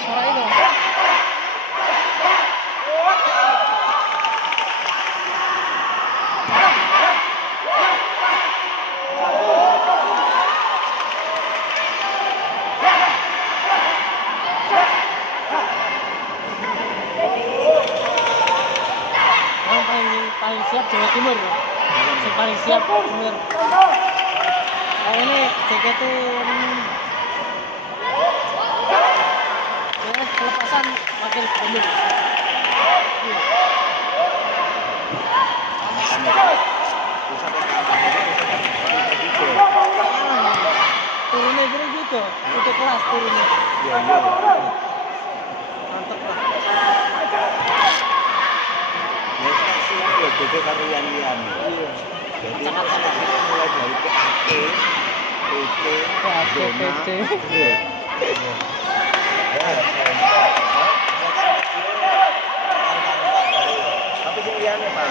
Suara itu. Paling siap Jawa Timur, yang paling siap bener. Nah, ini jaketnya ya, pelepasan wakil gubernur. Turunnya gini gitu, itu kelas turunnya. Mantep lah. Beda karo liyan-liyan. Jadi mulai dari PAT, PT, PT. Tapi sing liyane, Pak.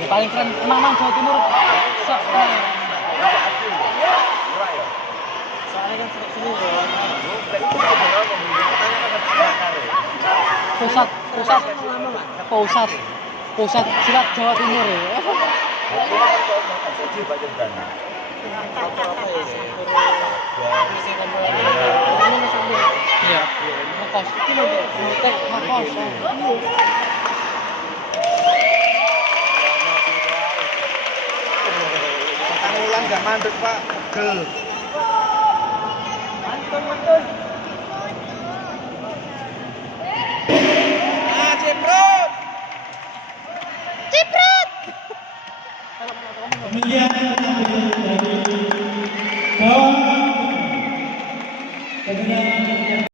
Ya paling keren emang Jawa Timur. Soalnya kan sini pusat silat Jawa Timur ya. Iya, makos. Makos. Ulang gak mandek, Pak. Pegel. Mantun. Ciprut. Kemudian dari bawah, kemudian